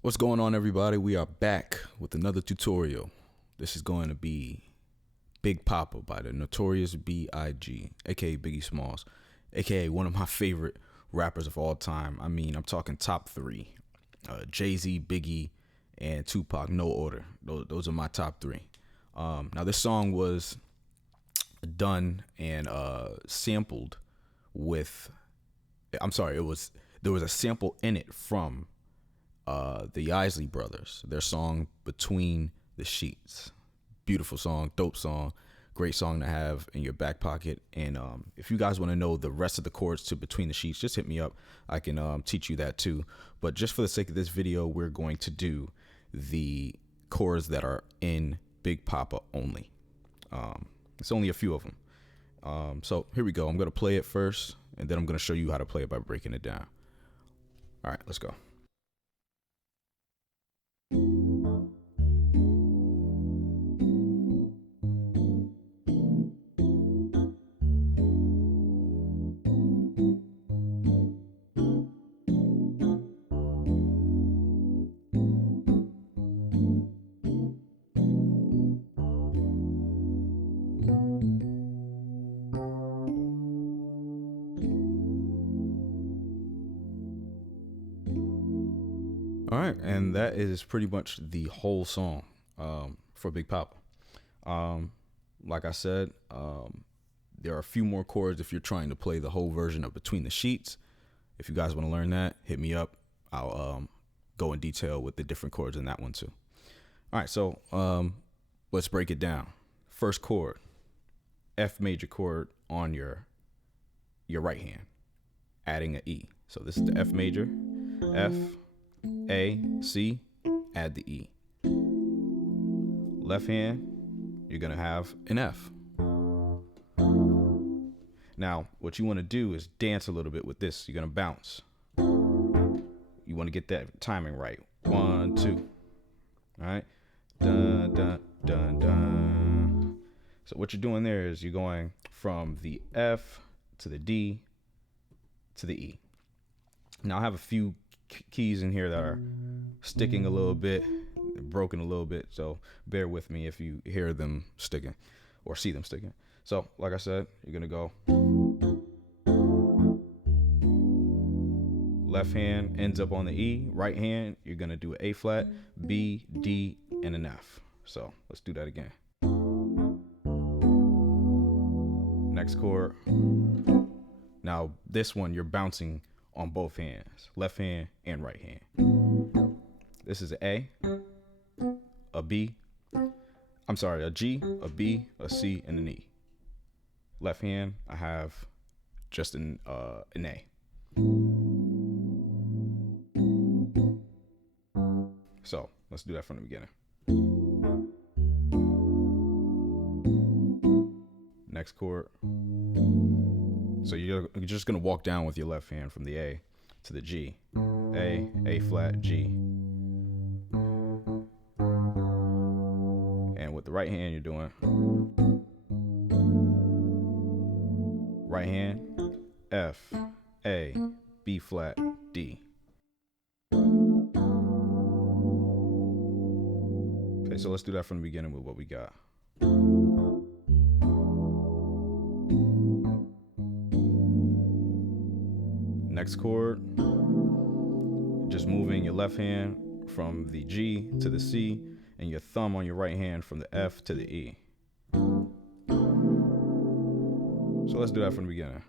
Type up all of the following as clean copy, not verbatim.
What's going on, everybody? We are back with another tutorial. This is going to be Big Poppa by the Notorious B.I.G, aka Biggie Smalls, aka one of my favorite rappers of all time. I mean, I'm talking top three: Jay-Z, Biggie, and Tupac. No order. Those are my top three. Now, this song was done and sampled with. I'm sorry. There was a sample in it from the Isley Brothers, their song Between the Sheets. Beautiful song, dope song, great song to have in your back pocket. And if you guys want to know the rest of the chords to Between the Sheets, just hit me up. I can teach you that too. But just for the sake of this video, we're going to do the chords that are in Big Poppa only. It's only a few of them. So here we go. I'm going to play it first, and then I'm going to show you how to play it by breaking it down. All right, let's go. All right, and that is pretty much the whole song for Big Poppa. Like I said, there are a few more chords if you're trying to play the whole version of Between the Sheets. If you guys want to learn that, hit me up. I'll go in detail with the different chords in that one too. All right, so let's break it down. First chord, F major chord on your right hand, adding an E. So this is the F major, F, A, C, add the E. Left hand, you're gonna have an F. Now, what you wanna do is dance a little bit with this. You're gonna bounce. You wanna get that timing right. 1, 2. All right? Dun, dun, dun, dun. So what you're doing there is you're going from the F to the D to the E. Now I have a few keys in here that are sticking a little bit, broken a little bit, so bear with me if you hear them sticking or see them sticking. So like I said, you're gonna go left hand ends up on the E, right hand you're gonna do an A flat, B, D, and an F. So let's do that again. Next chord. Now this one you're bouncing on both hands, left hand and right hand. This is an a B, a G, a B, a C, and an E. Left hand, I have just an A. So let's do that from the beginning. Next chord. So you're just gonna walk down with your left hand from the A to the G. A flat, G. And with the right hand, you're doing right hand, F, A, B flat, D. Okay, so let's do that from the beginning with what we got. Next chord, just moving your left hand from the G to the C and your thumb on your right hand from the F to the E. So let's do that from the beginning.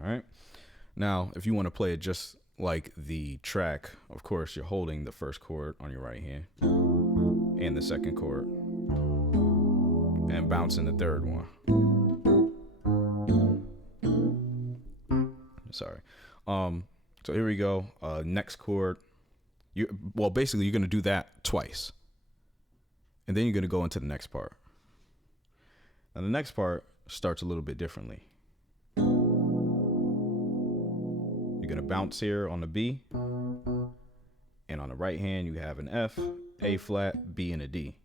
All right. Now, if you want to play it just like the track, of course, you're holding the first chord on your right hand and the second chord and bouncing the third one. Sorry. So here we go. Next chord. Basically you're gonna do that twice, and then you're gonna go into the next part. Now the next part starts a little bit differently. You're gonna bounce here on the B, and on the right hand you have an F, A flat, B, and a D.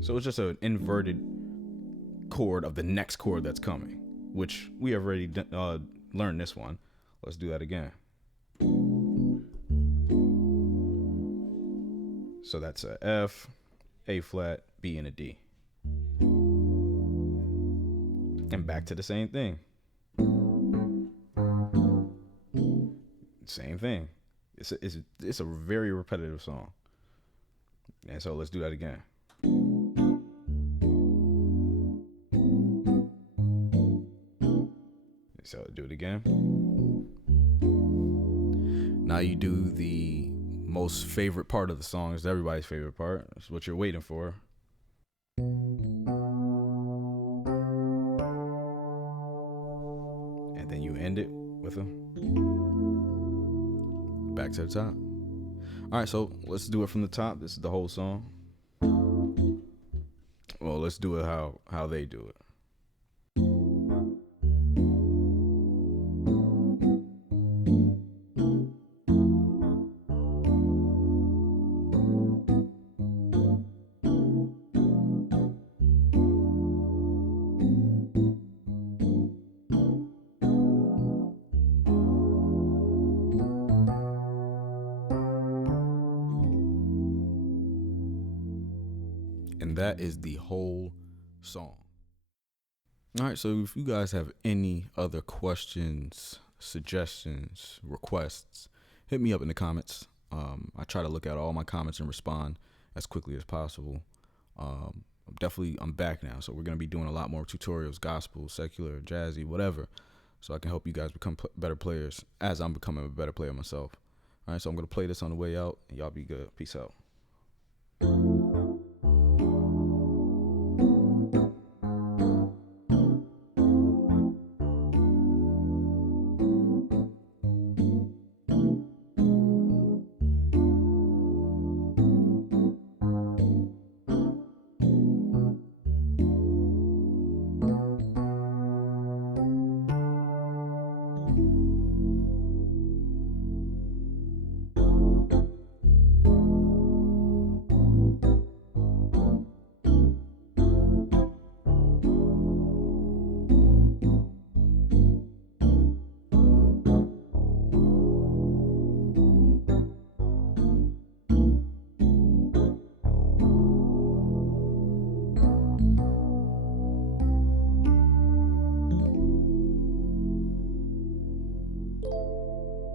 So it's just an inverted chord of the next chord that's coming, which we have already learned this one. Let's do that again. So that's a F, A flat, B, and a D. And back to the same thing. Same thing. It's a very repetitive song. And so let's do that again. So do it again. Now you do the most favorite part of the song. It's everybody's favorite part. It's what you're waiting for. And then you end it with a back to the top. All right, so let's do it from the top. This is the whole song. Well, let's do it how they do it. And that is the whole song. All right, so if you guys have any other questions, suggestions, requests, hit me up in the comments. I try to look at all my comments and respond as quickly as possible. I'm back now, so we're going to be doing a lot more tutorials, gospel, secular, jazzy, whatever, so I can help you guys become better players as I'm becoming a better player myself. All right, so I'm going to play this on the way out, and y'all be good. Peace out.